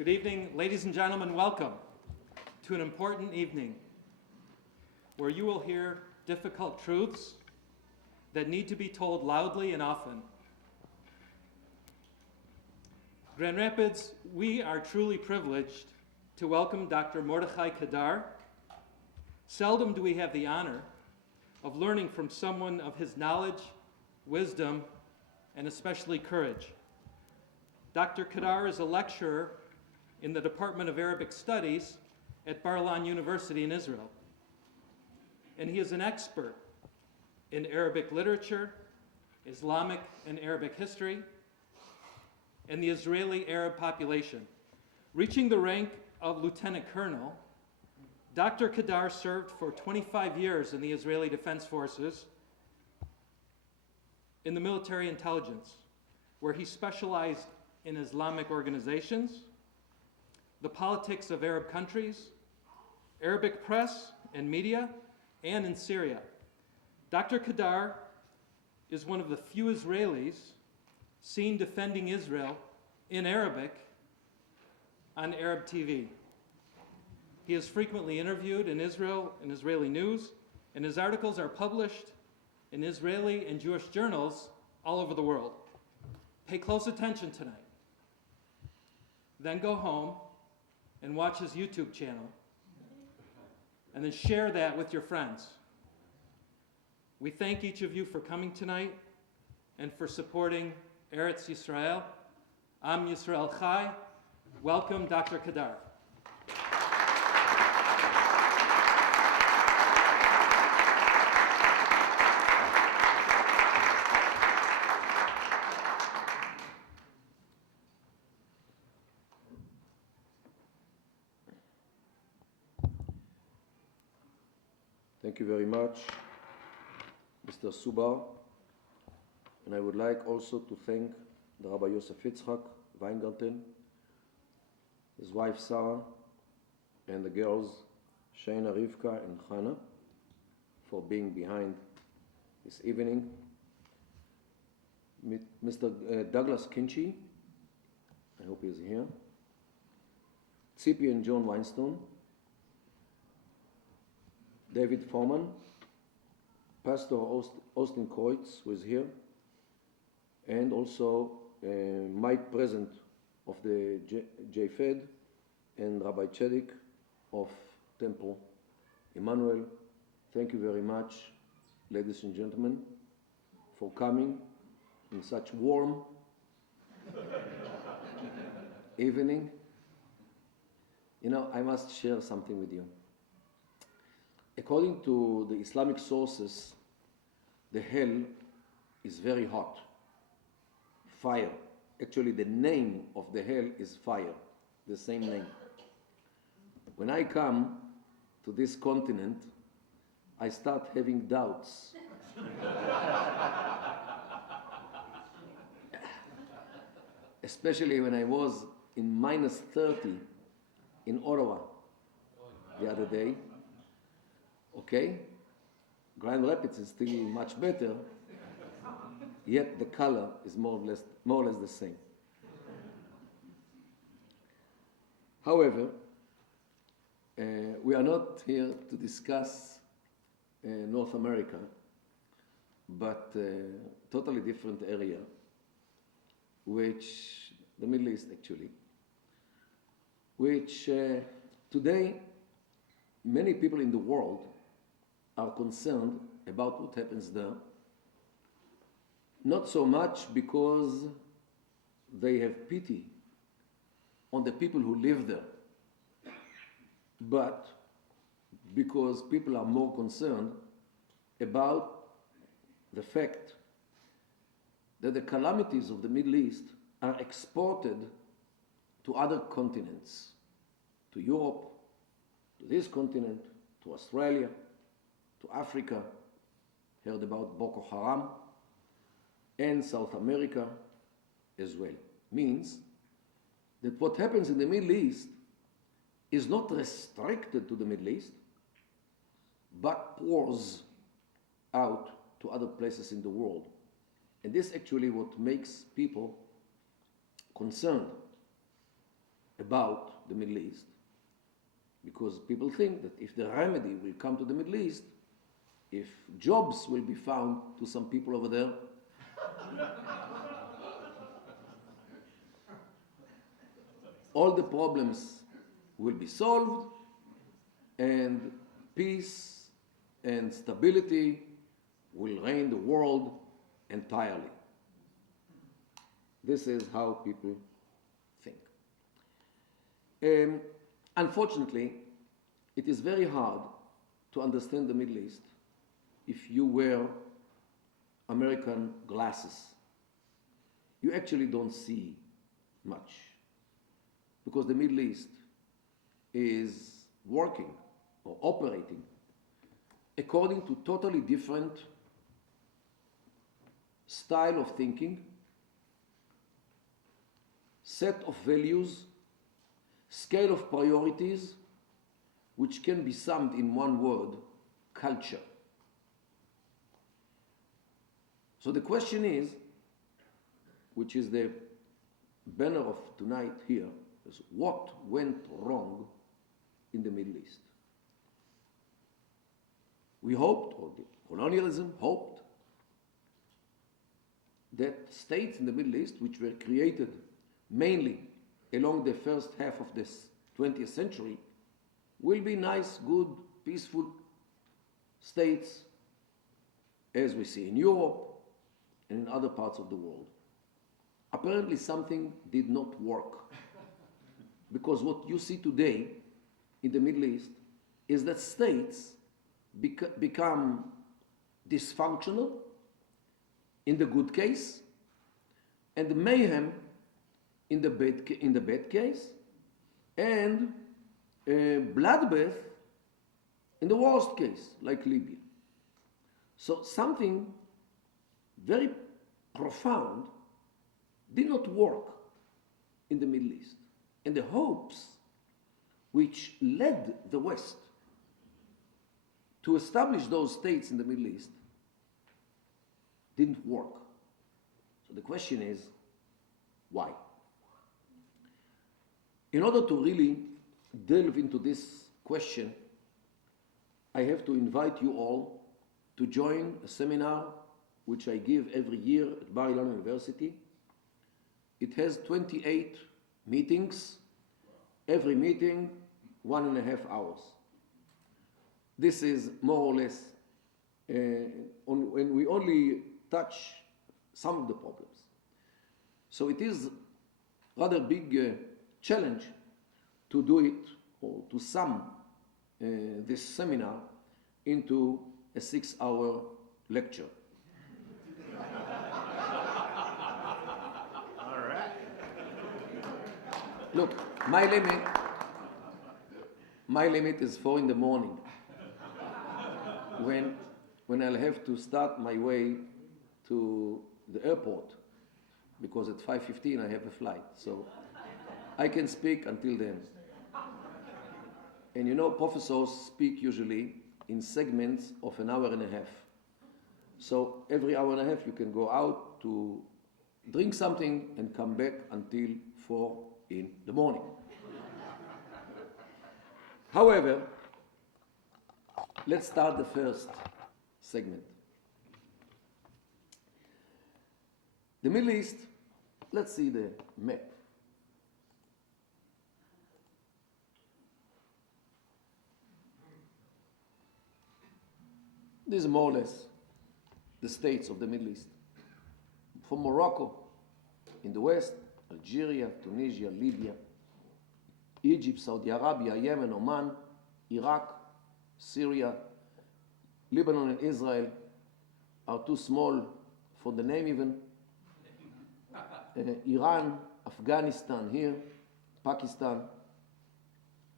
Good evening, ladies and gentlemen. Welcome to an important evening where you will hear difficult truths that need to be told loudly and often. Grand Rapids, we are truly privileged to welcome Dr. Mordechai Kedar. Seldom do we have the honor of learning from someone of his knowledge, wisdom, and especially courage. Dr. Kedar is a lecturer in the Department of Arabic Studies at Bar-Ilan University in Israel. And he is an expert in Arabic literature, Islamic and Arabic history, and the Israeli Arab population. Reaching the rank of lieutenant colonel, Dr. Kedar served for 25 years in the Israeli Defense Forces in the military intelligence, where he specialized in Islamic organizations, the politics of Arab countries, Arabic press and media, and in Syria. Dr. Kedar is one of the few Israelis seen defending Israel in Arabic on Arab TV. He is frequently interviewed in Israel in Israeli news, and his articles are published in Israeli and Jewish journals all over the world. Pay close attention tonight. Then go home and watch his YouTube channel, and then share that with your friends. We thank each of you for coming tonight and for supporting Eretz Yisrael. Am Yisrael Chai. Welcome, Dr. Kedar. Thank you very much, Mr. Subar. And I would like also to thank the Rabbi Yosef Yitzchak Weingarten, his wife Sarah, and the girls Shaina, Rivka, and Hannah for being behind this evening. Mr. Douglas Kinchy, I hope he is here. Tzipi and John Weinstone. David Foreman, Pastor Austin Kreutz, who is here, and also Mike Present of the JFED, and Rabbi Chedik of Temple Emmanuel. Thank you very much, ladies and gentlemen, for coming in such warm evening. You know, I must share something with you. According to the Islamic sources, the hell is very hot. Fire. Actually, the name of the hell is fire, the same name. When I come to this continent, I start having doubts. Especially when I was in minus 30 in Ottawa the other day. Okay, Grand Rapids is still much better, yet the color is more or less the same. However, we are not here to discuss North America, but a totally different area, which the Middle East actually, which today many people in the world are concerned about what happens there, not so much because they have pity on the people who live there, but because people are more concerned about the fact that the calamities of the Middle East are exported to other continents, to Europe, to this continent, to Australia, to Africa, heard about Boko Haram, and South America as well. Means that what happens in the Middle East is not restricted to the Middle East, but pours out to other places in the world. And this actually what makes people concerned about the Middle East, because people think that if the remedy will come to the Middle East, if jobs will be found to some people over there, all the problems will be solved, and peace and stability will reign the world entirely. This is how people think. Unfortunately, it is very hard to understand the Middle East if you wear American glasses. You actually don't see much, because the Middle East is working or operating according to totally different style of thinking, set of values, scale of priorities, which can be summed in one word: culture. So the question is, which is the banner of tonight here, is what went wrong in the Middle East? We hoped, or the colonialism hoped, that states in the Middle East, which were created mainly along the first half of this 20th century, will be nice, good, peaceful states, as we see in Europe and in other parts of the world. Apparently something did not work, because what you see today in the Middle East is that states become dysfunctional in the good case, and mayhem in the bad case, and bloodbath in the worst case, like Libya. So something very profound did not work in the Middle East. And the hopes which led the West to establish those states in the Middle East didn't work. So the question is, why? In order to really delve into this question, I have to invite you all to join a seminar which I give every year at Bar-Ilan University. It has 28 meetings, every meeting 1.5 hours. This is more or less, when we only touch some of the problems. So it is rather big challenge to do it, or to sum this seminar into a 6-hour lecture. All right. Look, my limit is 4 in the morning, when I'll have to start my way to the airport, because at 5:15 I have a flight. So I can speak until then. And you know, professors speak usually in segments of 1.5 hours. So every 1.5 hours you can go out to drink something and come back until 4 in the morning. However, let's start the first segment. The Middle East, let's see the map. This is more or less the states of the Middle East. From Morocco in the west, Algeria, Tunisia, Libya, Egypt, Saudi Arabia, Yemen, Oman, Iraq, Syria, Lebanon and Israel are too small for the name even. Iran, Afghanistan here, Pakistan.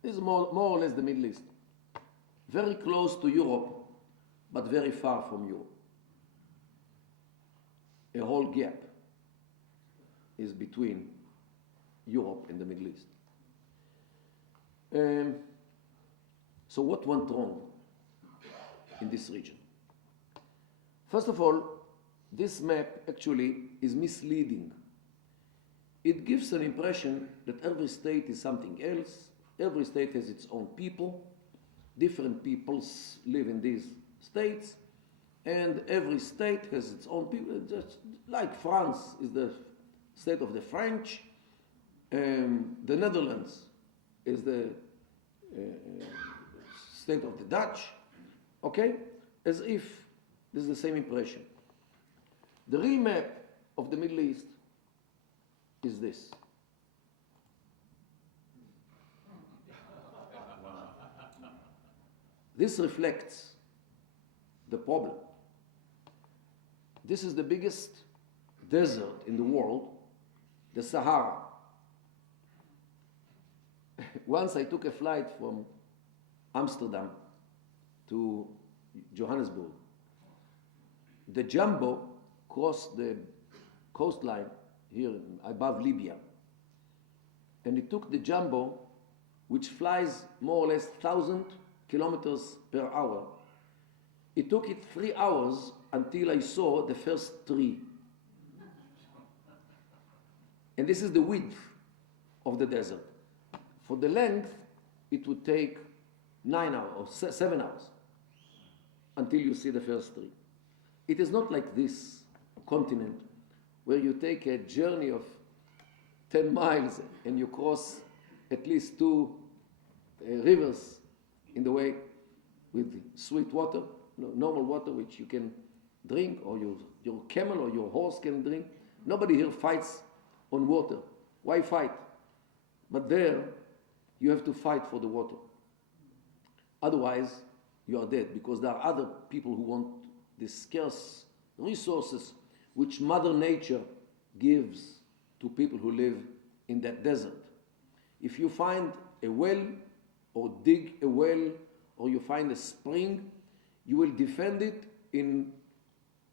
This is more or less the Middle East. Very close to Europe, but very far from Europe. A whole gap is between Europe and the Middle East. So what went wrong in this region? First of all, this map actually is misleading. it gives an impression that every state is something else, every state has its own people, different peoples live in these states, and every state has its own people. Just like France is the state of the French, the Netherlands is the state of the Dutch, okay? As if this is the same impression. The real map of the Middle East is this. This reflects the problem. This is the biggest desert in the world, the Sahara. Once I took a flight from Amsterdam to Johannesburg. The Jumbo crossed the coastline here above Libya. And it took the Jumbo, which flies more or less 1,000 kilometers per hour. It took it 3 hours until I saw the first tree. And this is the width of the desert. For the length, it would take 9 hours or 7 hours until you see the first tree. It is not like this continent where you take a journey of 10 miles and you cross at least 2 rivers in the way with sweet water, normal water which you can drink, or your camel or your horse can drink. Nobody here fights on water. Why fight? But there you have to fight for the water. Otherwise, you are dead, because there are other people who want the scarce resources which Mother Nature gives to people who live in that desert. If you find a well, or dig a well, or you find a spring, you will defend it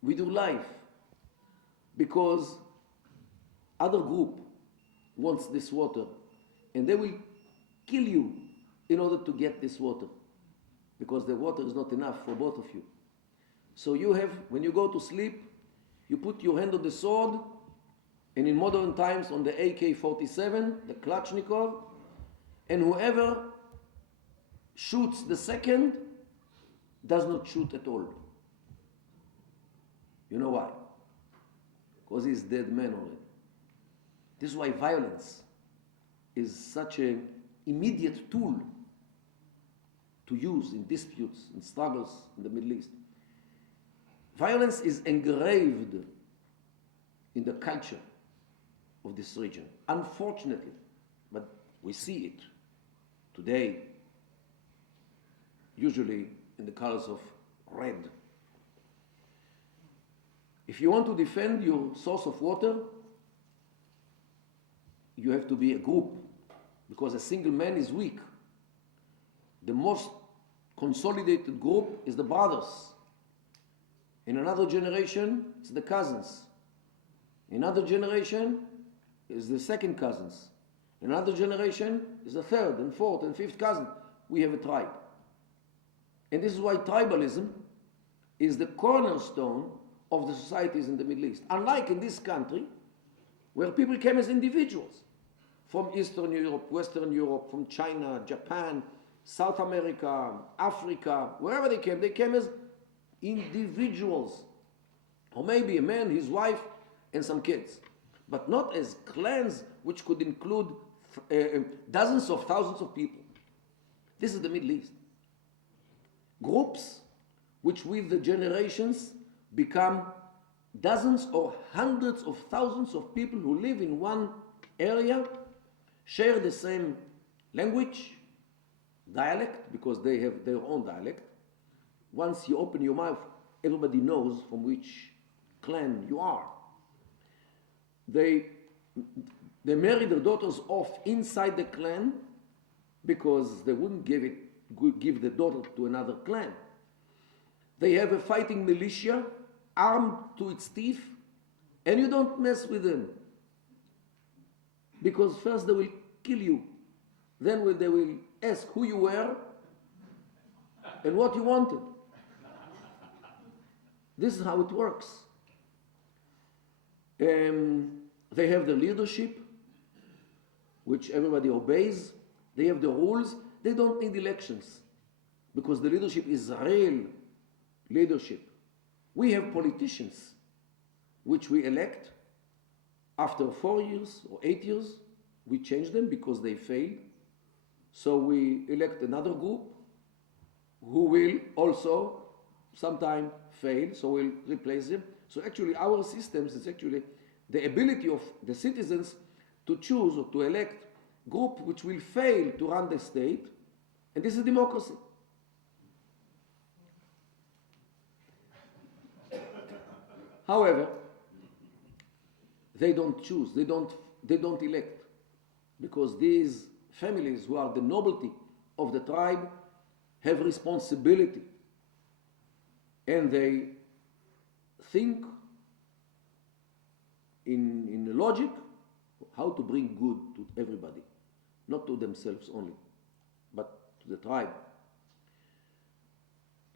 with your life, because other group wants this water, and they will kill you in order to get this water, because the water is not enough for both of you. So you have, when you go to sleep, you put your hand on the sword, and in modern times on the AK-47, the Kalashnikov, and whoever shoots the second does not shoot at all. You know why? Because he's dead man already. This is why violence is such an immediate tool to use in disputes and struggles in the Middle East. Violence is engraved in the culture of this region, unfortunately, but we see it today, usually in the colors of red. If you want to defend your source of water, you have to be a group, because a single man is weak. The most consolidated group is the brothers. In another generation, it's the cousins. In another generation, is the second cousins. In another generation, is the third and fourth and fifth cousin. We have a tribe. And this is why tribalism is the cornerstone of the societies in the Middle East. Unlike in this country, where people came as individuals from Eastern Europe, Western Europe, from China, Japan, South America, Africa, wherever they came as individuals. Or maybe a man, his wife, and some kids. But not as clans which could include dozens of thousands of people. This is the Middle East. Groups which with the generations become dozens or hundreds of thousands of people who live in one area, share the same language, dialect, because they have their own dialect. Once you open your mouth, everybody knows from which clan you are. They marry their daughters off inside the clan because they wouldn't give the daughter to another clan. They have a fighting militia armed to its teeth, and you don't mess with them, because first they will kill you, then they will ask who you were and what you wanted. This is how it works. They have the leadership, which everybody obeys. They have the rules. They don't need elections because the leadership is real leadership. We have politicians which we elect after 4 years or 8 years. We change them because they failed. So we elect another group who will also sometime fail, so we'll replace them. So actually our systems is actually the ability of the citizens to choose or to elect group which will fail to run the state, and this is democracy. However, they don't choose, they don't elect, because these families who are the nobility of the tribe have responsibility, and they think in logic how to bring good to everybody, not to themselves only, but to the tribe.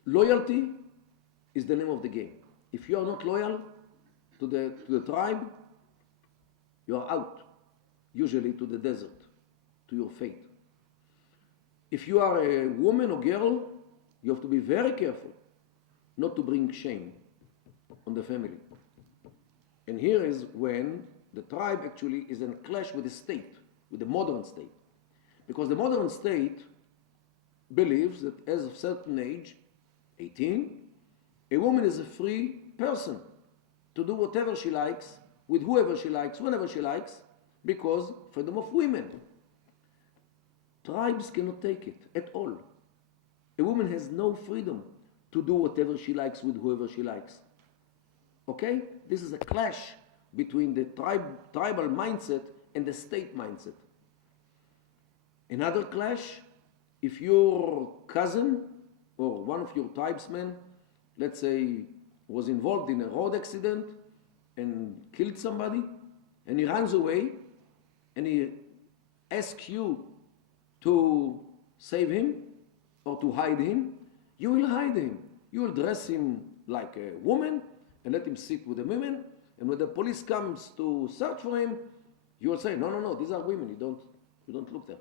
Loyalty is the name of the game. If you are not loyal to the tribe, you are out, usually to the desert, to your fate. If you are a woman or girl, you have to be very careful not to bring shame on the family. And here is when the tribe actually is in a clash with the state, with the modern state. Because the modern state believes that as of a certain age, 18, a woman is a free person to do whatever she likes, with whoever she likes, whenever she likes, because freedom of women. Tribes cannot take it at all. A woman has no freedom to do whatever she likes with whoever she likes. Okay? This is a clash between the tribal mindset and the state mindset. Another clash, if your cousin or one of your tribesmen, let's say, was involved in a road accident and killed somebody, and he runs away, and he asks you to save him or to hide him, you will hide him. You will dress him like a woman and let him sit with the women, and when the police comes to search for him, you will say, no, these are women, you don't look there.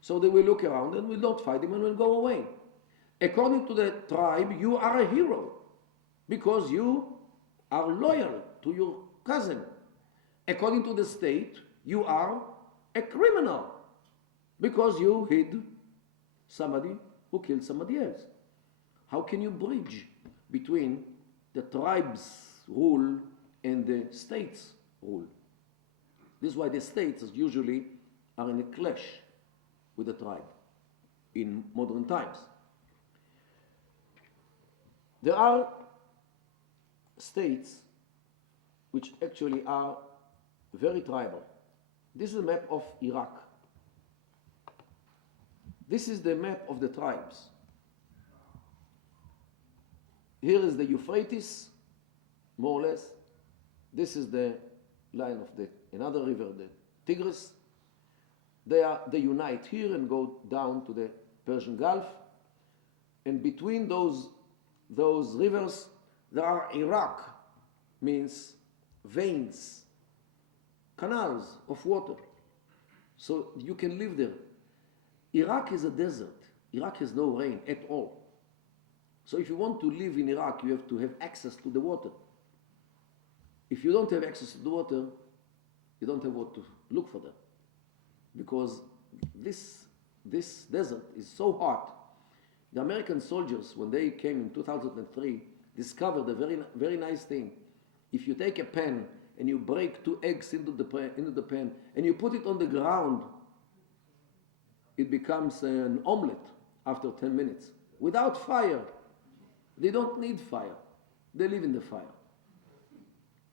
So they will look around and will not fight him and will go away. According to the tribe, you are a hero because you are loyal to your cousin. According to the state, you are a criminal because you hid somebody who killed somebody else. How can you bridge between the tribe's rule and the state's rule? This is why the states usually are in a clash with the tribe in modern times. There are states which actually are very tribal. This is a map of Iraq. This is the map of the tribes. Here is the Euphrates, more or less. This is the line of another river, the Tigris. They unite here and go down to the Persian Gulf. And between those rivers, there are Iraq, means veins, canals of water. So you can live there. Iraq is a desert. Iraq has no rain at all. So if you want to live in Iraq, you have to have access to the water. If you don't have access to the water, you don't have what to look for there. Because this desert is so hot. The American soldiers, when they came in 2003, discovered a very, very nice thing. If you take a pan and you break 2 eggs into the pan and you put it on the ground, it becomes an omelette after 10 minutes. Without fire. They don't need fire. They live in the fire.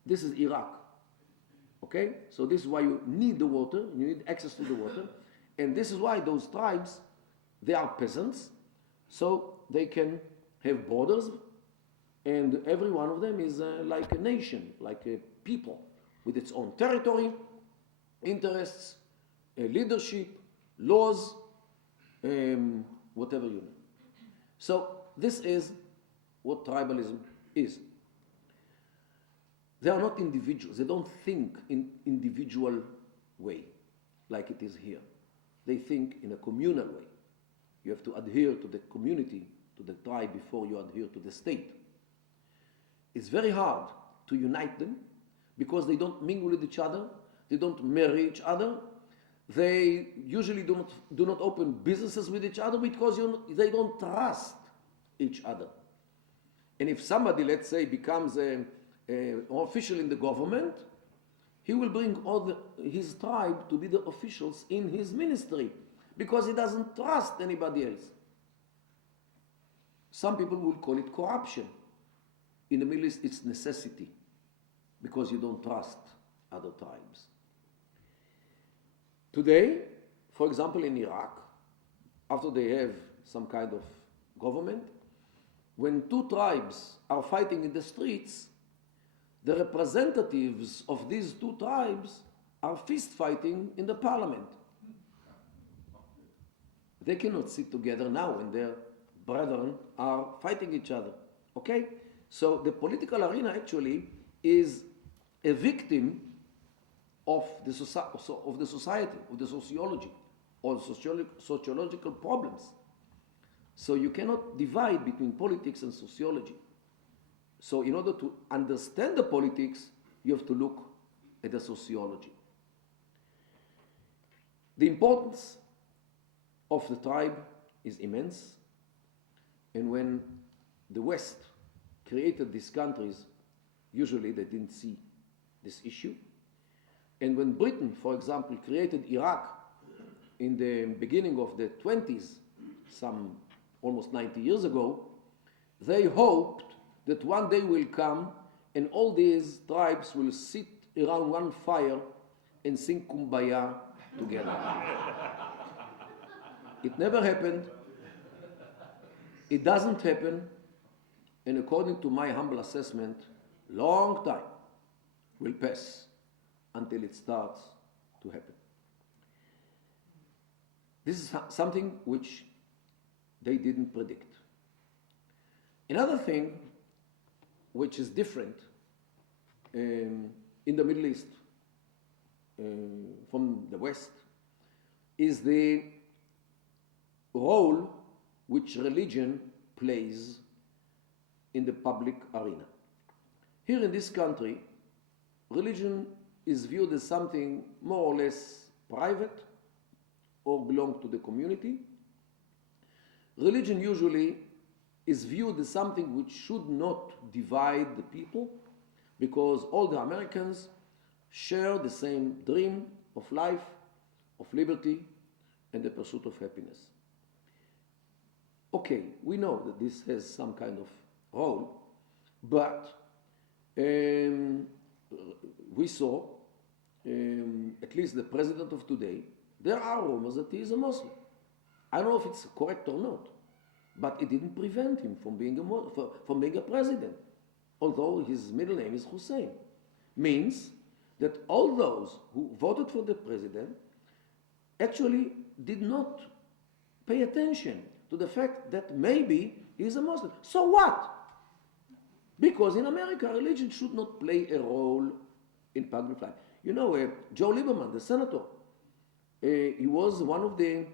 This is Iraq. Okay? So this is why you need the water, you need access to the water, and this is why those tribes, they are peasants, so they can have borders, and every one of them is like a nation, like a people, with its own territory, interests, leadership, laws, whatever you know. So this is what tribalism is. They are not individuals. They don't think in individual way. like it is here. They think in a communal way. You have to adhere to the community, to the tribe, before you adhere to the state. It's very hard to unite them because they don't mingle with each other, they don't marry each other, they usually do not open businesses with each other because they don't trust each other. And if somebody, let's say, becomes an official in the government, he will bring all his tribe to be the officials in his ministry because he doesn't trust anybody else. Some people will call it corruption. In the Middle East, it's necessity because you don't trust other tribes. Today, for example, in Iraq, after they have some kind of government, when two tribes are fighting in the streets, the representatives of these two tribes are fist fighting in the parliament. They cannot sit together now when their brethren are fighting each other. Okay? So the political arena actually is a victim of the society, of the sociology, or sociological problems. So you cannot divide between politics and sociology. So in order to understand the politics, you have to look at the sociology. The importance of the tribe is immense. And when the West created these countries, usually they didn't see this issue. And when Britain, for example, created Iraq in the beginning of the 20s, some almost 90 years ago, they hoped that one day will come and all these tribes will sit around one fire and sing Kumbaya together. It never happened. It doesn't happen. And according to my humble assessment, long time will pass until it starts to happen. This is something which they didn't predict. Another thing which is different in the Middle East from the West is the role which religion plays in the public arena. Here in this country, religion is viewed as something more or less private or belong to the community. Religion usually is viewed as something which should not divide the people because all the Americans share the same dream of life, of liberty, and the pursuit of happiness. Okay, we know that this has some kind of role, but we saw, at least the president of today, there are rumors that he is a Muslim. I don't know if it's correct or not, but it didn't prevent him from being a president, although his middle name is Hussein. Means that all those who voted for the president actually did not pay attention to the fact that maybe he is a Muslim. So what? Because in America, religion should not play a role in public life. You know, Joe Lieberman, the senator, he was one of the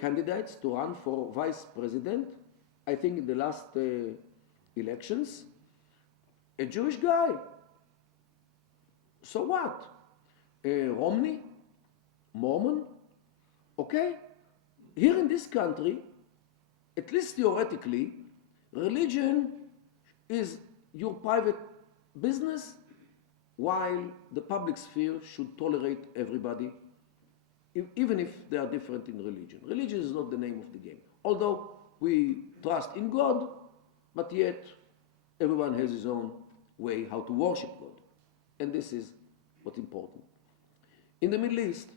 candidates to run for vice president, I think in the last elections. A Jewish guy. So what? Romney, Mormon, okay? Here in this country, at least theoretically, religion is your private business, while the public sphere should tolerate everybody, even if they are different in religion. Religion is not the name of the game. Although we trust in God, but yet everyone has his own way how to worship God. And this is what's important. In the Middle East,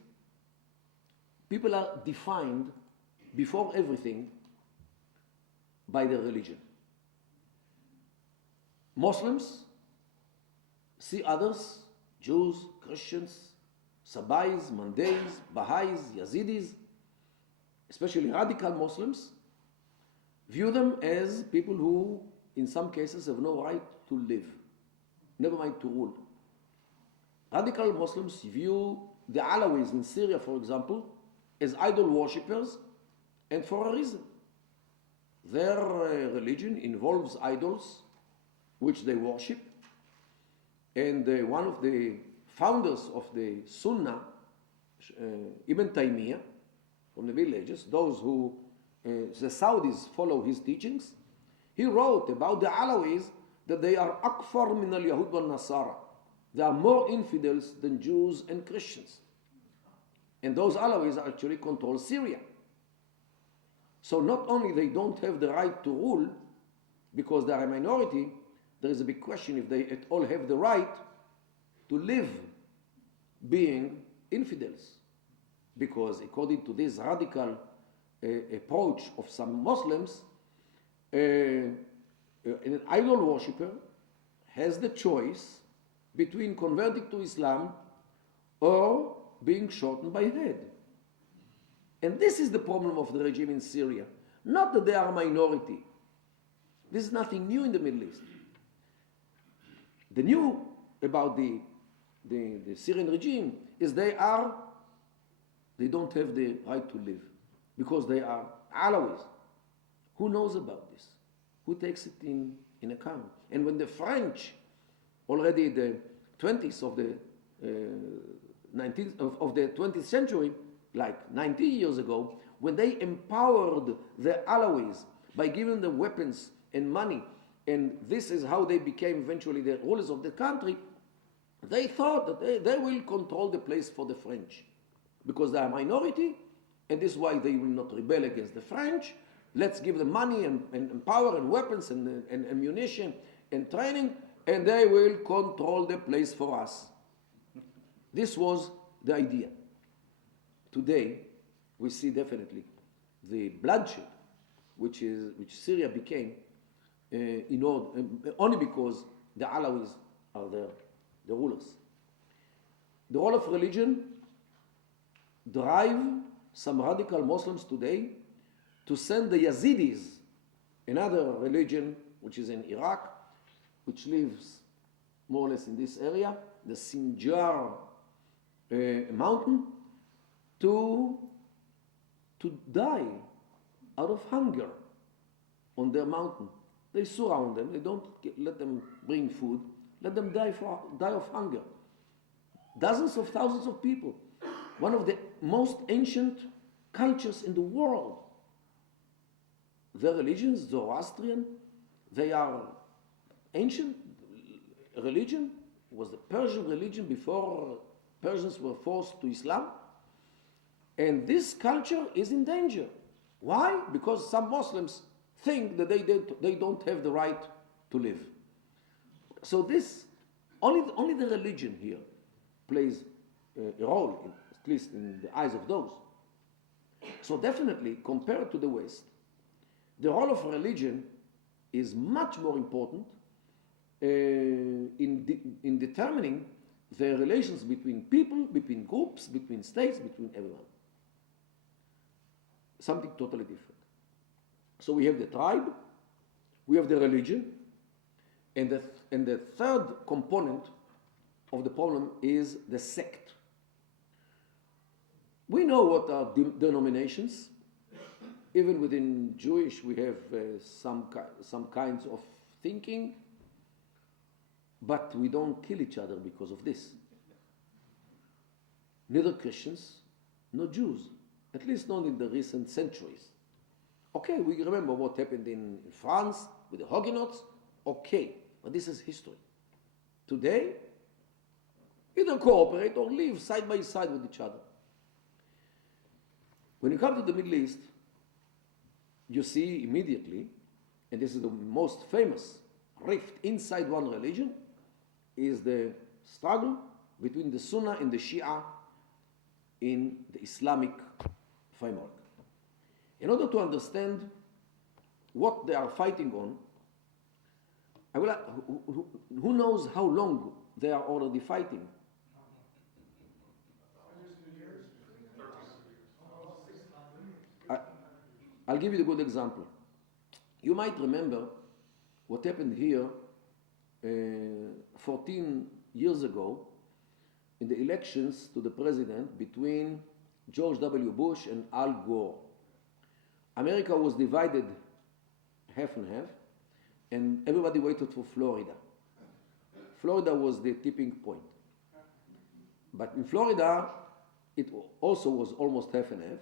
people are defined before everything by their religion. Muslims see others, Jews, Christians, Sabais, Mandays, Baha'is, Yazidis, especially radical Muslims, view them as people who, in some cases, have no right to live, never mind to rule. Radical Muslims view the Alawis in Syria, for example, as idol worshippers, and for a reason. Their religion involves idols which they worship, and one of the founders of the Sunnah, Ibn Taymiyyah, from the Middle Ages, those who, the Saudis follow his teachings, he wrote about the Alawis that they are akfar min al-Yahud wal-Nasara. They are more infidels than Jews and Christians. And those Alawis actually control Syria. So not only they don't have the right to rule, because they are a minority, there is a big question if they at all have the right to live being infidels. Because according to this radical approach of some Muslims, an idol worshipper has the choice between converting to Islam or being shortened by head. And this is the problem of the regime in Syria. Not that they are a minority. This is nothing new in the Middle East. The new about the Syrian regime is they don't have the right to live because they are Alawis. Who knows about this? Who takes it in account? And when the French, already the 20s of the 20th century, like 90 years ago, when they empowered the Alawis by giving them weapons and money, and this is how they became eventually the rulers of the country, they thought that they will control the place for the French because they are a minority, and this is why they will not rebel against the French. Let's give them money and power and weapons and ammunition and training, and they will control the place for us. This was the idea. Today, we see definitely the bloodshed which Syria became only because the Alawis are the rulers. The role of religion drive some radical Muslims today to send the Yazidis, another religion which is in Iraq, which lives more or less in this area, the Sinjar mountain, to die out of hunger on their mountain. They surround them, they don't let them bring food, let them die of hunger. Dozens of thousands of people. One of the most ancient cultures in the world. Their religions, Zoroastrian, they are ancient religion, was the Persian religion before Persians were forced to Islam. And this culture is in danger. Why? Because some Muslims think that they don't have the right to live. So this, only the religion here plays a role, at least in the eyes of those. So definitely, compared to the West, the role of religion is much more important in determining the relations between people, between groups, between states, between everyone. Something totally different. So we have the tribe, we have the religion, and the third component of the problem is the sect. We know what are denominations. Even within Jewish, we have some kinds of thinking, but we don't kill each other because of this. Neither Christians nor Jews, at least not in the recent centuries. Okay, we remember what happened in France with the Huguenots, okay, but this is history. Today, either cooperate or live side by side with each other. When you come to the Middle East, you see immediately, and this is the most famous rift inside one religion, is the struggle between the Sunnah and the Shia in the Islamic framework. In order to understand what they are fighting on, who knows how long they are already fighting? I'll give you a good example. You might remember what happened here 14 years ago in the elections to the president between George W. Bush and Al Gore. America was divided half and half, and everybody waited for Florida. Florida was the tipping point. But in Florida, it also was almost half and half,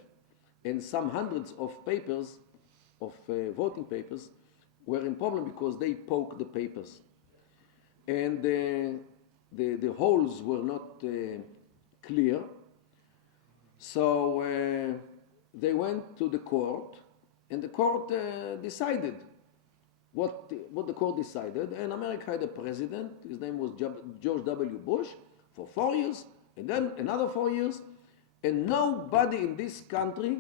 and some hundreds of papers, voting papers, were in problem because they poked the papers. And the holes were not clear. So they went to the court, and the court decided what the court decided. And America had a president, his name was George W. Bush, for 4 years, and then another 4 years. And nobody in this country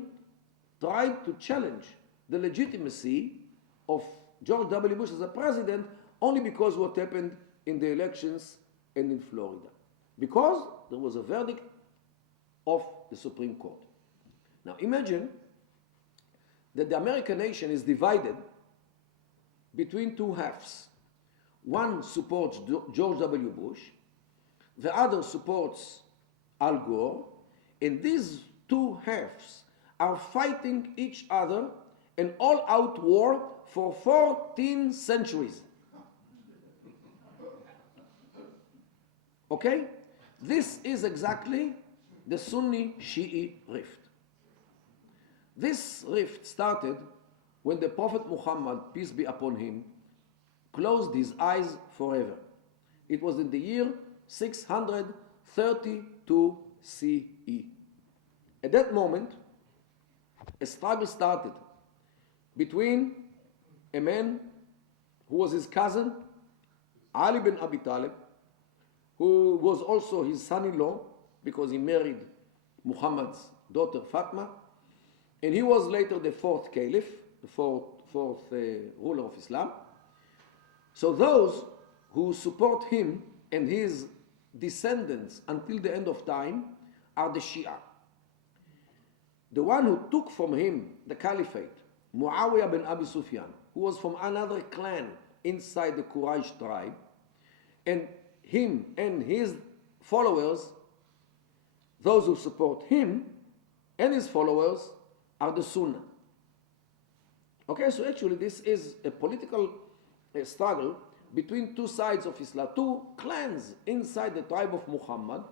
tried to challenge the legitimacy of George W. Bush as a president only because what happened in the elections and in Florida. Because there was a verdict of the Supreme Court. Now imagine that the American nation is divided between two halves. One supports George W. Bush, the other supports Al Gore, and these two halves are fighting each other an all-out war for 14 centuries. Okay? This is exactly the Sunni-Shi'i rift. This rift started when the Prophet Muhammad, peace be upon him, closed his eyes forever. It was in the year 632 CE. At that moment, a struggle started between a man who was his cousin, Ali bin Abi Talib, who was also his son-in-law because he married Muhammad's daughter Fatima, and he was later the fourth caliph, the fourth ruler of Islam. So those who support him and his descendants until the end of time are the Shia. The one who took from him the caliphate, Muawiyah bin Abi Sufyan, who was from another clan inside the Quraysh tribe, and him and his followers, those who support him and his followers, are the Sunnah. Okay, so actually this is a political struggle between two sides of Islam, two clans inside the tribe of Muhammad.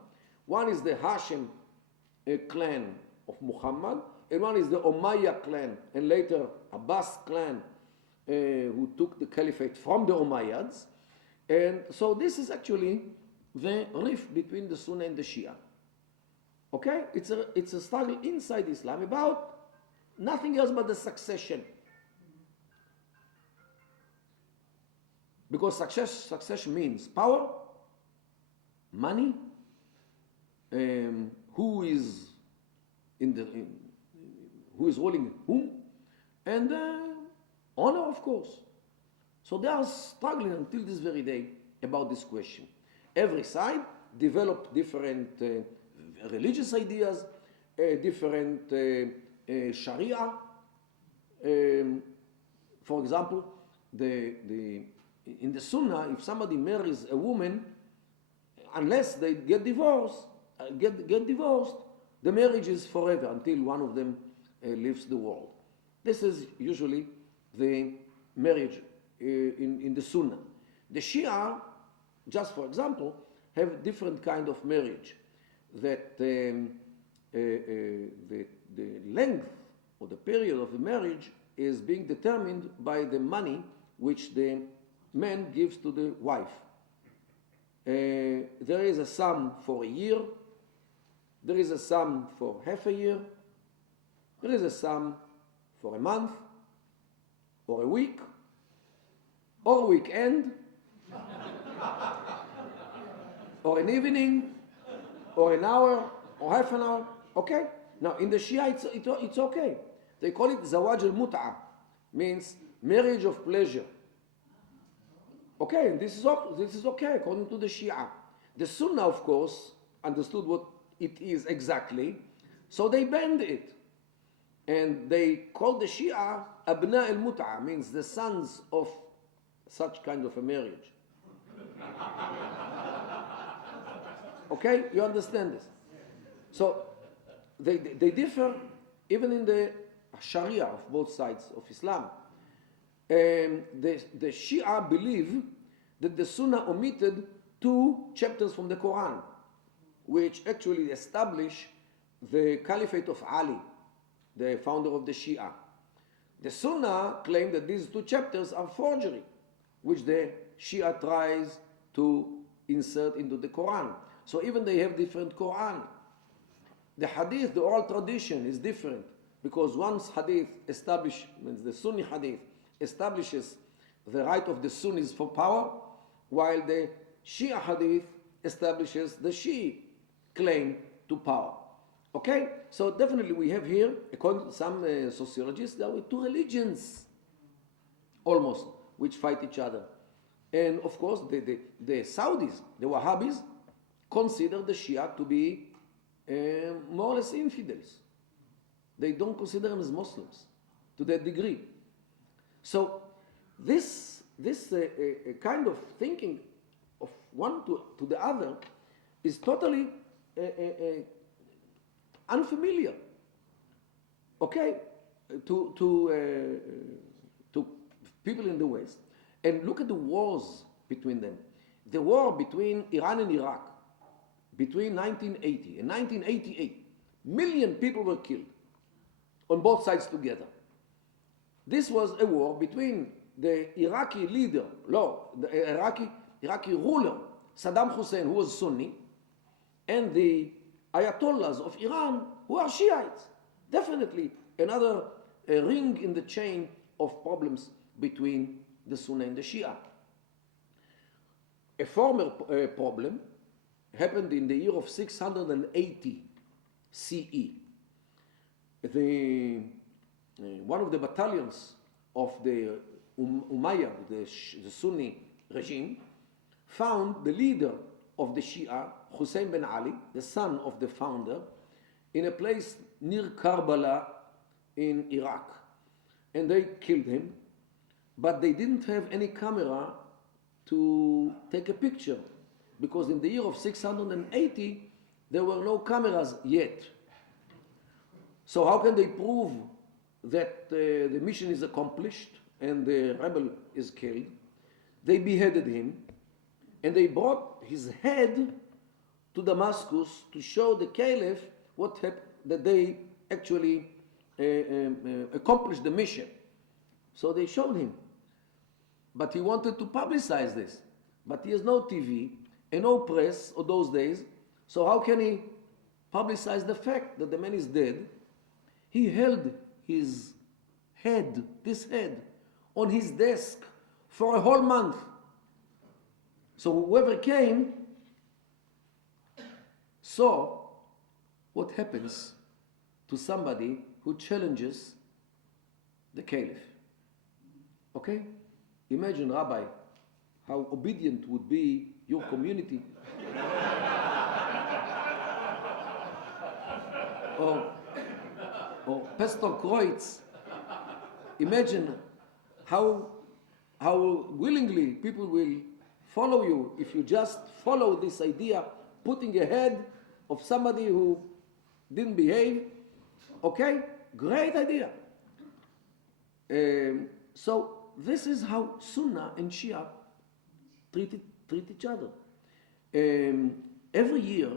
One is the Hashim clan of Muhammad, and one is the Umayyad clan, and later Abbas clan, who took the caliphate from the Umayyads. And so this is actually the rift between the Sunnah and the Shia. Okay? It's a struggle inside Islam about nothing else but the succession. Because succession means power, money, who is ruling whom, and honor, of course. So they are struggling until this very day about this question. Every side developed different religious ideas, different Sharia. For example, in the Sunnah, if somebody marries a woman, unless they get divorced, the marriage is forever until one of them leaves the world. This is usually the marriage in the Sunnah. The Shia, just for example, have different kind of marriage. That the length or the period of the marriage is being determined by the money which the man gives to the wife. There is a sum for a year, there is a sum for half a year, there is a sum for a month, or a week, or a weekend, or an evening, or an hour, or half an hour. Okay? Now, in the Shia, it's okay. They call it Zawaj al-Mut'a, means marriage of pleasure. Okay, and this is okay according to the Shia. The Sunnah, of course, understood what it is exactly, so they banned it. And they call the Shia Abna al-Mut'a, means the sons of such kind of a marriage. Okay, you understand this? So they differ even in the Sharia of both sides of Islam. The Shia believe that the Sunnah omitted 2 chapters from the Quran, which actually establish the Caliphate of Ali, the founder of the Shia. The Sunnah claim that these 2 chapters are forgery, which the Shia tries to insert into the Quran. So even they have different Quran. The Hadith, the oral tradition, is different because once Hadith means the Sunni Hadith establishes the right of the Sunnis for power, while the Shia Hadith establishes the Shi'i claim to power. Okay? So definitely we have here, according to some sociologists, there were 2 religions, almost, which fight each other. And of course, the Saudis, the Wahhabis, consider the Shia to be more or less infidels. They don't consider them as Muslims to that degree. So this kind of thinking of one to the other is totally unfamiliar. Okay, to people in the West, and look at the wars between them. The war between Iran and Iraq between 1980 and 1988, million people were killed on both sides together. This was a war between the Iraqi leader, the Iraqi ruler, Saddam Hussein, who was Sunni, and the Ayatollahs of Iran, who are Shiites. Definitely another ring in the chain of problems between the Sunni and the Shia. A former problem happened in the year of 680 CE. One of the battalions of the Umayyad, the Sunni regime, found the leader of the Shia, Hussein bin Ali, the son of the founder, in a place near Karbala in Iraq. And they killed him, but they didn't have any camera to take a picture, because in the year of 680, there were no cameras yet. So how can they prove that the mission is accomplished and the rebel is killed? They beheaded him, and they brought his head to Damascus to show the caliph what happened, that they actually accomplished the mission. So they showed him. But he wanted to publicize this. But he has no TV and no press of those days. So how can he publicize the fact that the man is dead? He held his head, this head, on his desk for a whole month. So whoever came saw what happens to somebody who challenges the caliph. Okay? Imagine, Rabbi, how obedient would be your community. or Pastor Kreutz. Imagine how willingly people will follow you if you just follow this idea, putting a head of somebody who didn't behave. Okay? Great idea. So this is how Sunnah and Shia treat each other. Every year,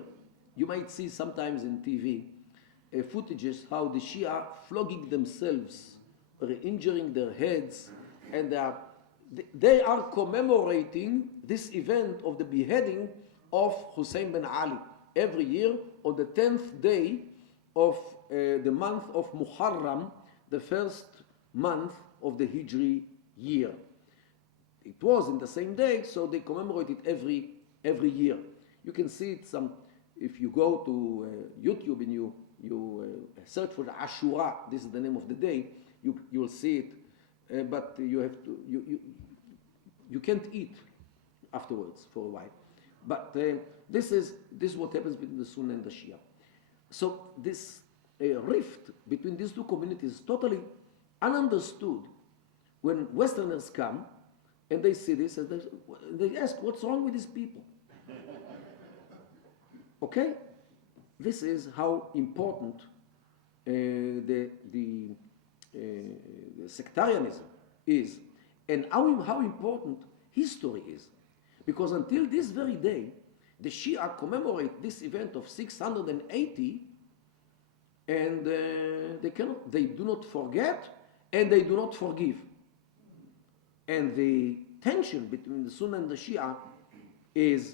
you might see sometimes in TV footages how the Shia flogging themselves or injuring their heads, and they are commemorating this event of the beheading of Hussein bin Ali every year on the 10th day of the month of Muharram, the first month of the Hijri year. It was in the same day, so they commemorate it every year. You can see it if you go to YouTube and you search for the Ashura, this is the name of the day, you will see it, but you have to, you can't eat afterwards for a while. But this is what happens between the Sunni and the Shia. So this rift between these two communities is totally ununderstood when Westerners come and they see this and they ask, what's wrong with these people? Okay? This is how important the sectarianism is, and how important history is. Because until this very day, the Shia commemorate this event of 680, and they do not forget, and they do not forgive. And the tension between the Sunni and the Shia is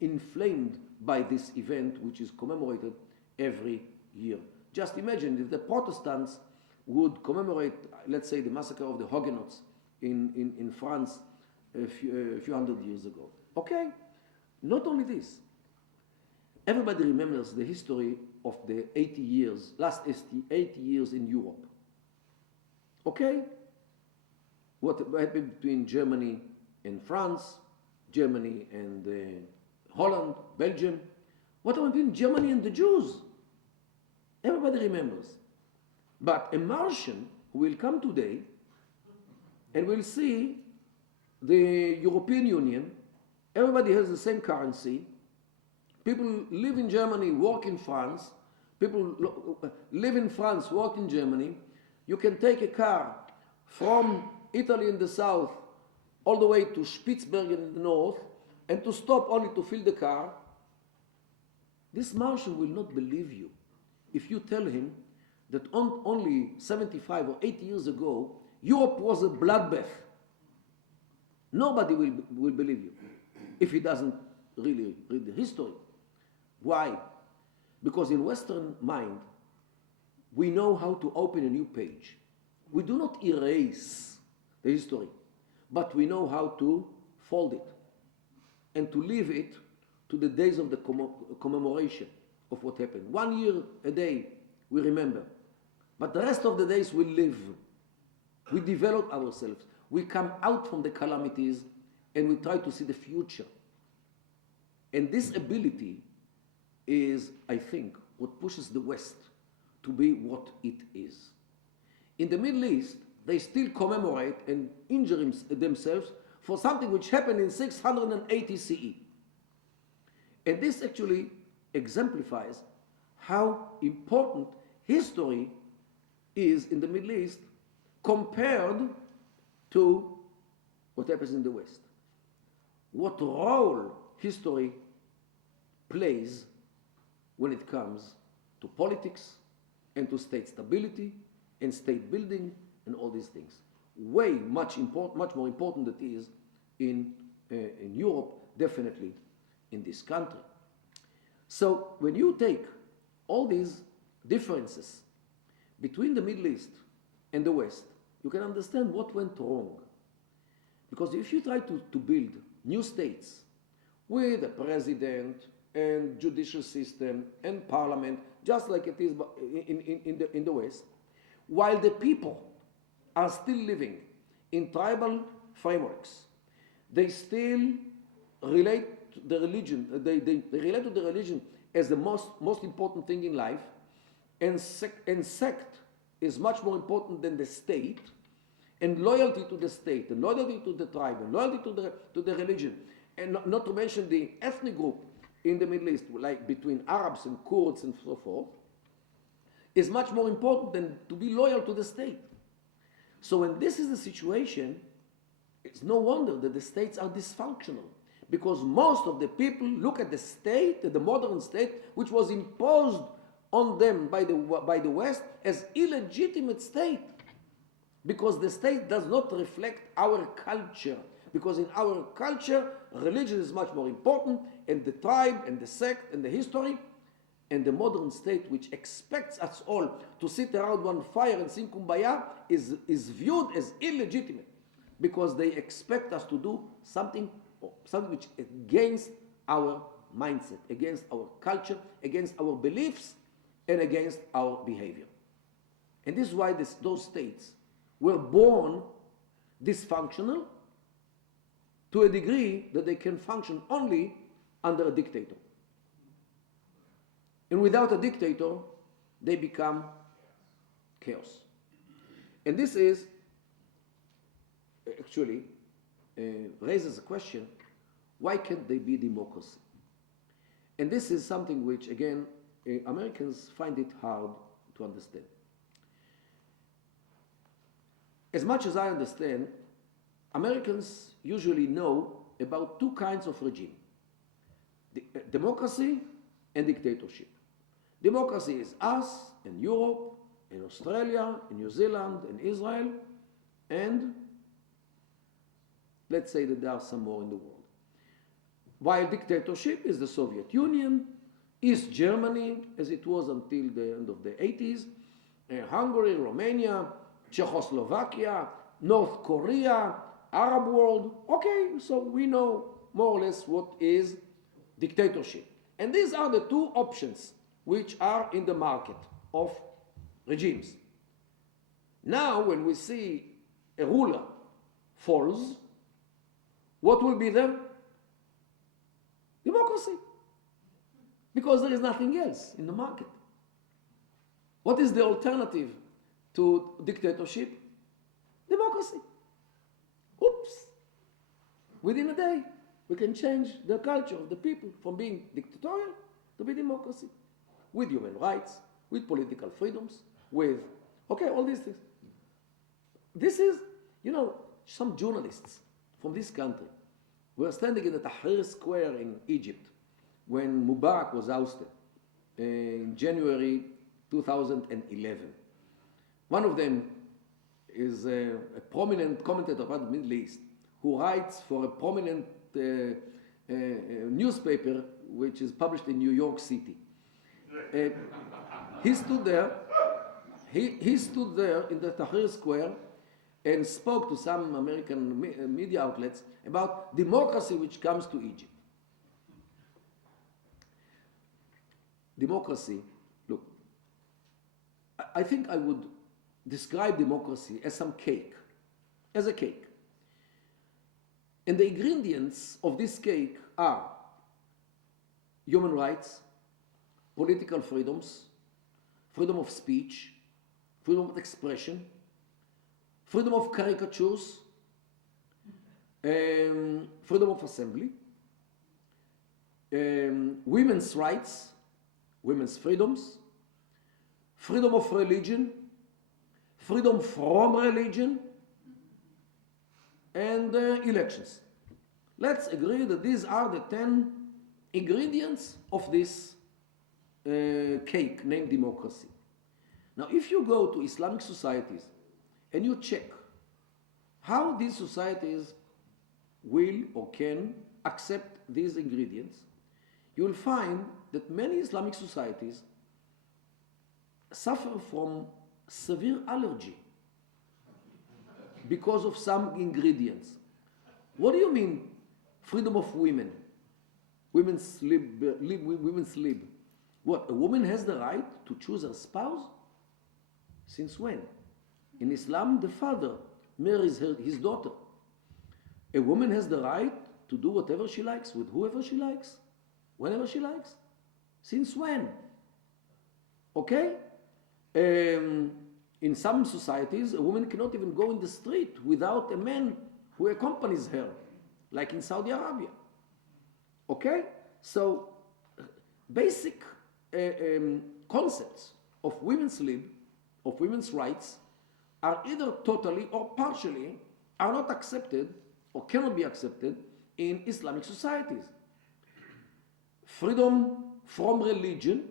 inflamed by this event, which is commemorated every year. Just imagine if the Protestants would commemorate, let's say, the massacre of the Huguenots in France a few hundred years ago. Okay? Not only this, everybody remembers the history of the 80 years, last 80 years in Europe. Okay? What happened between Germany and France, Germany and Holland, Belgium? What happened between Germany and the Jews? Everybody remembers. But a Martian who will come today and will see the European Union, everybody has the same currency, people live in Germany, work in France, people live in France, work in Germany. You can take a car from Italy in the south all the way to Spitzbergen in the north and to stop only to fill the car. This Martian will not believe you if you tell him that only 75 or 80 years ago, Europe was a bloodbath. Nobody will believe you if he doesn't really read the history. Why? Because in Western mind, we know how to open a new page. We do not erase the history, but we know how to fold it and to leave it to the days of the commemoration of what happened. 1 year a day, we remember. But the rest of the days we live. We develop ourselves. We come out from the calamities and we try to see the future. And this ability is, I think, what pushes the West to be what it is. In the Middle East, they still commemorate and injure themselves for something which happened in 680 CE. And this actually exemplifies how important history is in the Middle East compared to what happens in the West. What role history plays when it comes to politics and to state stability and state building and all these things. Much more important it is in Europe, definitely in this country. So when you take all these differences between the Middle East and the West, you can understand what went wrong. Because if you try to build new states with a president and judicial system and parliament, just like it is in the West, while the people are still living in tribal frameworks, they still relate to the religion. They relate to the religion as the most important thing in life, and sect is much more important than the state, and loyalty to the state, and loyalty to the tribe, and loyalty to the religion, and not to mention the ethnic group in the Middle East, like between Arabs and Kurds and so forth, is much more important than to be loyal to the state. So when this is the situation, it's no wonder that the states are dysfunctional, because most of the people look at the state, the modern state, which was imposed on them by the West as illegitimate state, because the state does not reflect our culture. Because in our culture, religion is much more important, and the tribe, and the sect, and the history, and the modern state, which expects us all to sit around one fire and sing Kumbaya, is viewed as illegitimate, because they expect us to do something which is against our mindset, against our culture, against our beliefs, and against our behavior. And this is why those states were born dysfunctional to a degree that they can function only under a dictator. And without a dictator, they become chaos. And this is actually raises a question, why can't they be democracy? And this is something which, again, Americans find it hard to understand. As much as I understand, Americans usually know about two kinds of regime: democracy and dictatorship. Democracy is us and Europe and Australia and New Zealand and Israel, and let's say that there are some more in the world. While dictatorship is the Soviet Union, East Germany, as it was until the end of the 80s, Hungary, Romania, Czechoslovakia, North Korea, Arab world. Okay, so we know more or less what is dictatorship. And these are the two options which are in the market of regimes. Now, when we see a ruler falls, what will be there? Democracy. Because there is nothing else in the market. What is the alternative to dictatorship? Democracy. Oops. Within a day, we can change the culture of the people from being dictatorial to be democracy. With human rights, with political freedoms, with, okay, all these things. This is, some journalists from this country were standing in the Tahrir Square in Egypt when Mubarak was ousted in January 2011. One of them is a prominent commentator about the Middle East who writes for a prominent newspaper which is published in New York City. He stood there. He stood there in the Tahrir Square and spoke to some American media outlets about democracy which comes to Egypt. Democracy, look, I think I would describe democracy as some cake, as a cake. And the ingredients of this cake are human rights, political freedoms, freedom of speech, freedom of expression, freedom of caricatures, freedom of assembly, women's rights, women's freedoms, freedom of religion, freedom from religion, and elections. Let's agree that these are the 10 ingredients of this cake named democracy. Now, if you go to Islamic societies and you check how these societies will or can accept these ingredients, you will find that many Islamic societies suffer from severe allergy because of some ingredients. What do you mean freedom of women? Women's lib. What, a woman has the right to choose her spouse? Since when? In Islam, the father marries his daughter. A woman has the right to do whatever she likes with whoever she likes, whenever she likes. Since when? Okay? In some societies, a woman cannot even go in the street without a man who accompanies her, like in Saudi Arabia. Okay? So, basic concepts of women's lib, of women's rights, are either totally or partially are not accepted or cannot be accepted in Islamic societies. Freedom from religion.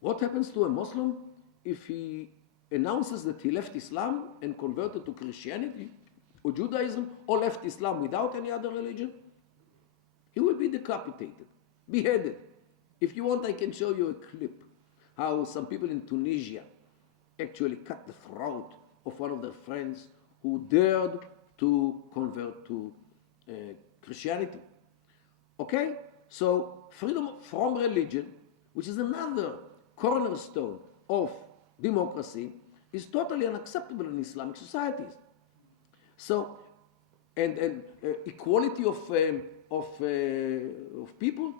What happens to a Muslim if he announces that he left Islam and converted to Christianity or Judaism, or left Islam without any other religion? He will be decapitated, beheaded. If you want, I can show you a clip how some people in Tunisia actually cut the throat of one of their friends who dared to convert to Christianity. Okay? So, freedom from religion, which is another cornerstone of democracy, is totally unacceptable in Islamic societies. So, and equality of people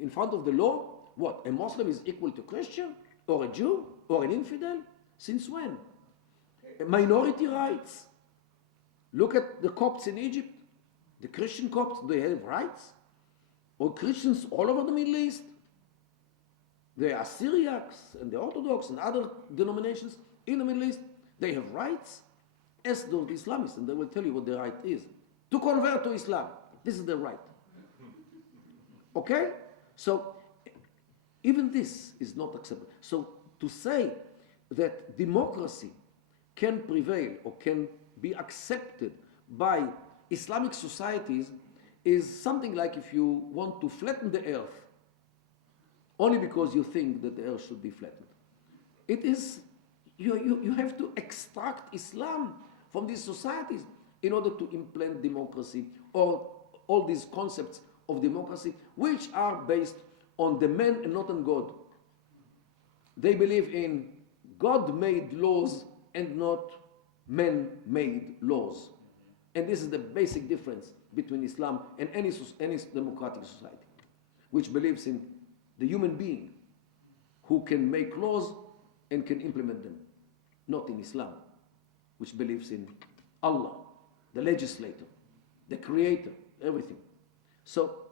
in front of the law. What? A Muslim is equal to Christian or a Jew or an infidel? Since when? Minority rights. Look at the Copts in Egypt. The Christian Copts, they have rights. or Christians all over the Middle East. They are Syriacs and the Orthodox and other denominations in the Middle East. They have rights, as do the Islamists, and they will tell you what the right is. To convert to Islam. This is their right. Okay? So, even this is not acceptable. So, to say that democracy can prevail or can be accepted by Islamic societies is something like if you want to flatten the earth only because you think that the earth should be flattened. It is, you have to extract Islam from these societies in order to implant democracy or all these concepts of democracy which are based on the man and not on God. They believe in God-made laws and not man-made laws. And this is the basic difference between Islam and any democratic society, which believes in the human being who can make laws and can implement them, not in Islam, which believes in Allah, the legislator, the creator, everything. So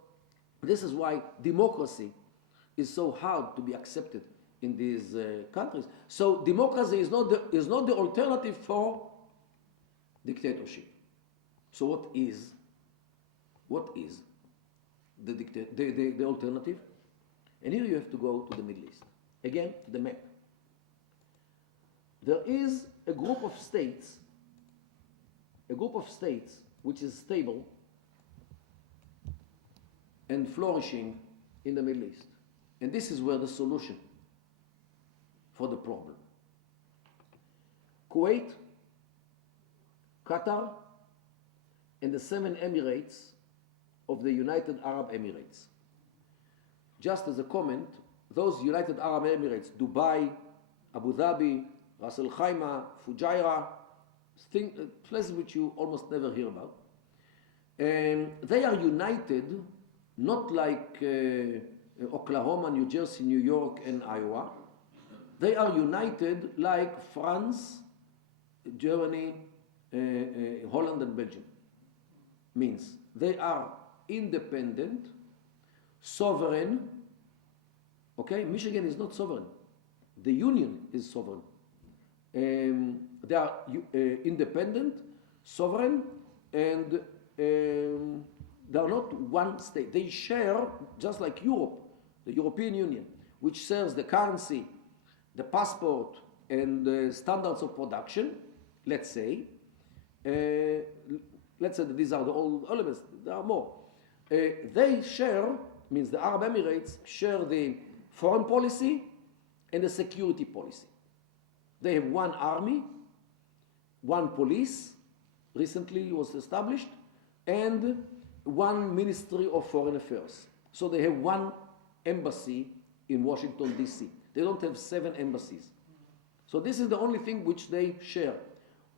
this is why democracy is so hard to be accepted in these countries. So democracy is not the alternative for dictatorship. So what is the alternative? And here you have to go to the Middle East. Again, the map. There is a group of states which is stable and flourishing in the Middle East. And this is where the solution for the problem. Kuwait, Qatar, and the 7 Emirates of the United Arab Emirates. Just as a comment, those United Arab Emirates, Dubai, Abu Dhabi, Ras Al Khaimah, Fujairah, places which you almost never hear about, and they are united not like Oklahoma, New Jersey, New York, and Iowa. They are united like France, Germany, Holland, and Belgium. Means they are independent, sovereign. Okay, Michigan is not sovereign. The Union is sovereign. They are independent, sovereign, and they are not one state. They share, just like Europe, the European Union, which shares the currency, the passport, and the standards of production, let's say. Let's say that these are the old elements. There are more. They share, means the Arab Emirates share the foreign policy and the security policy. They have one army, one police, recently was established, and one Ministry of Foreign Affairs. So they have one embassy in Washington, D.C. They don't have 7 embassies. So this is the only thing which they share.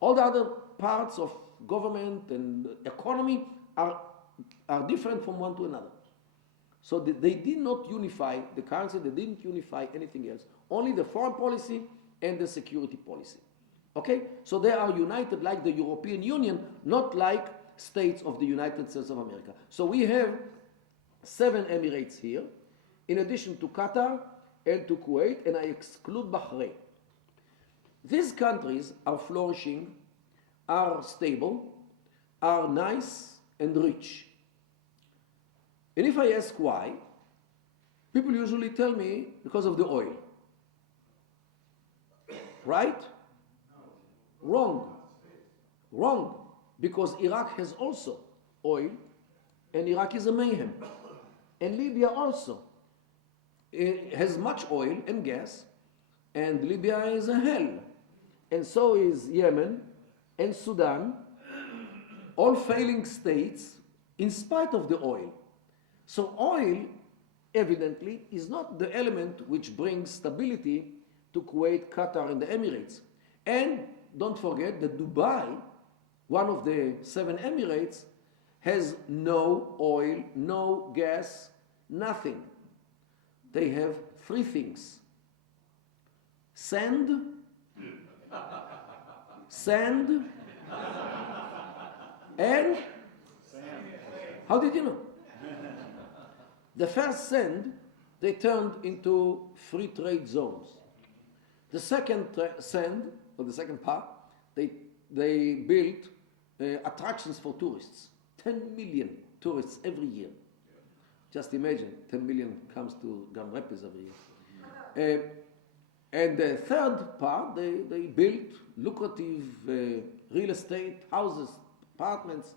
All the other parts of government and economy are different from one to another. So they did not unify the currency, they didn't unify anything else. Only the foreign policy and the security policy. Okay? So they are united like the European Union, not like states of the United States of America. So we have 7 Emirates here, in addition to Qatar and to Kuwait, and I exclude Bahrain. These countries are flourishing, are stable, are nice and rich. And if I ask why, people usually tell me because of the oil. Right? Wrong. Wrong. Because Iraq has also oil, and Iraq is a mayhem. And Libya also has much oil and gas, and Libya is a hell. And so is Yemen and Sudan, all failing states in spite of the oil. So oil, evidently, is not the element which brings stability to Kuwait, Qatar, and the Emirates. And don't forget that Dubai, one of the 7 Emirates, has no oil, no gas, nothing. They have 3 things. Sand, and how did you know? The first sand, they turned into free trade zones. The second sand, or the second part, they built attractions for tourists. 10 million tourists every year. Just imagine, 10 million comes to Grand Rapids every year. And the third part, they built lucrative real estate, houses, apartments,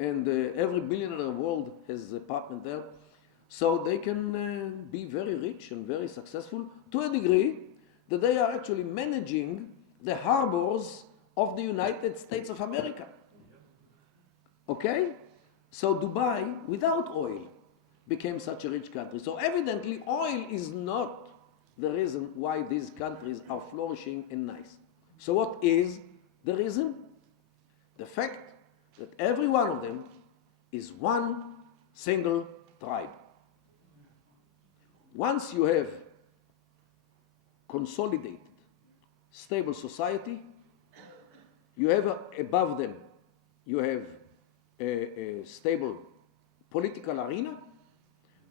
and every billionaire in the world has an apartment there. So they can be very rich and very successful to a degree that they are actually managing the harbors of the United States of America. Okay? So Dubai, without oil, became such a rich country. So evidently oil is not the reason why these countries are flourishing and nice. So what is the reason? The fact that every one of them is one single tribe. Once you have consolidated, stable society, you have above them, you have a stable political arena,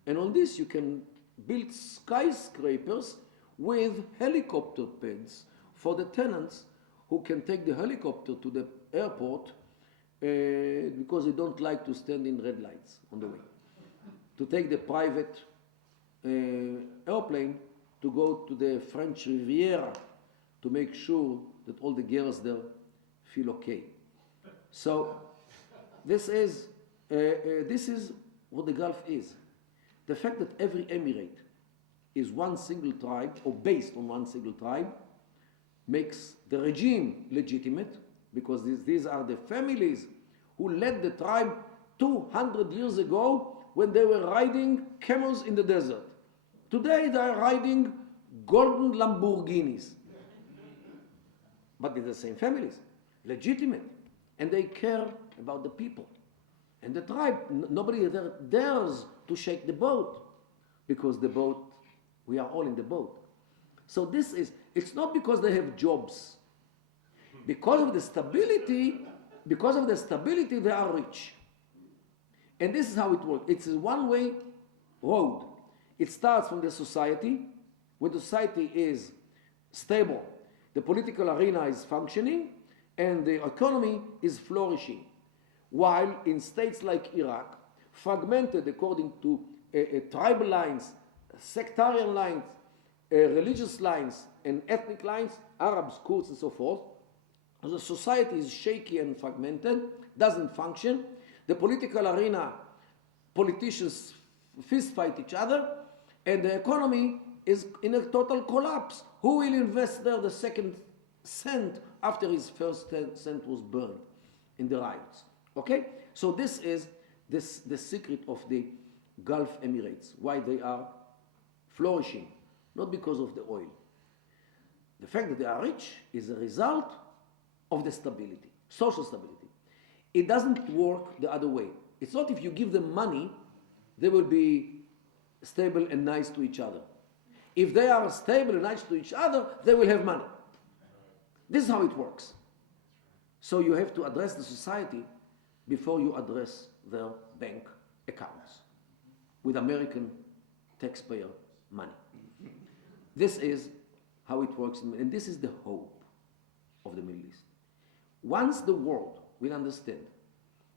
and on this you can build skyscrapers with helicopter pads for the tenants who can take the helicopter to the airport because they don't like to stand in red lights on the way. To take the private airplane to go to the French Riviera to make sure that all the girls there feel okay. So this is what the Gulf is. The fact that every emirate is one single tribe or based on one single tribe makes the regime legitimate because these are the families who led the tribe 200 years ago when they were riding camels in the desert. Today they are riding golden Lamborghinis. But they're the same families, legitimate, and they care about the people. And the tribe, nobody there dares to shake the boat because the boat, we are all in the boat. So this is, it's not because they have jobs. Because of the stability, they are rich. And this is how it works. It's a one-way road. It starts from the society. When the society is stable, the political arena is functioning, and the economy is flourishing. While in states like Iraq, fragmented according to tribal lines, sectarian lines, religious lines, and ethnic lines, Arabs, Kurds, and so forth, the society is shaky and fragmented, doesn't function. The political arena, politicians fist fight each other, and the economy is in a total collapse. Who will invest there the second cent after his first cent was burned in the riots? Okay? So this is the secret of the Gulf Emirates, why they are flourishing, not because of the oil. The fact that they are rich is a result of the stability, social stability. It doesn't work the other way. It's not if you give them money, they will be stable and nice to each other. If they are stable and nice to each other, they will have money. This is how it works. So you have to address the society before you address their bank accounts with American taxpayer money. This is how it works, and this is the hope of the Middle East. Once the world will understand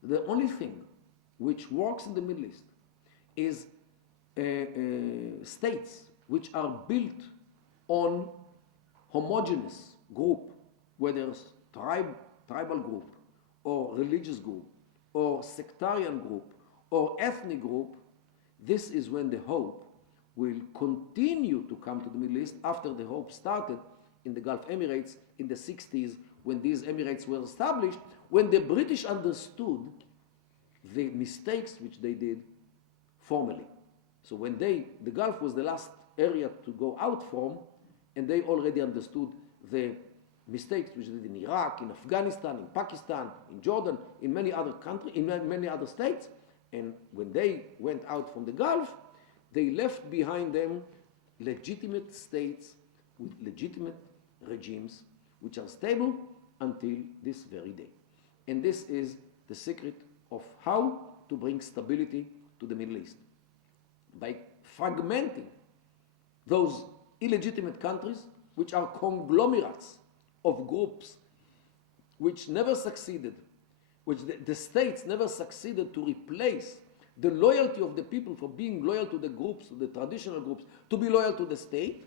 the only thing which works in the Middle East is states which are built on homogeneous group, whether it's tribal group, or religious group, or sectarian group, or ethnic group, this is when the hope will continue to come to the Middle East after the hope started in the Gulf Emirates in the 60s when these emirates were established, when the British understood the mistakes which they did formerly. So when the Gulf was the last area to go out from, and they already understood the mistakes which they did in Iraq, in Afghanistan, in Pakistan, in Jordan, in many other countries, in many other states. And when they went out from the Gulf, they left behind them legitimate states with legitimate regimes which are stable until this very day. And this is the secret of how to bring stability to the Middle East. by fragmenting those illegitimate countries, which are conglomerates of groups which never succeeded, which the states never succeeded to replace the loyalty of the people for being loyal to the groups, the traditional groups, to be loyal to the state,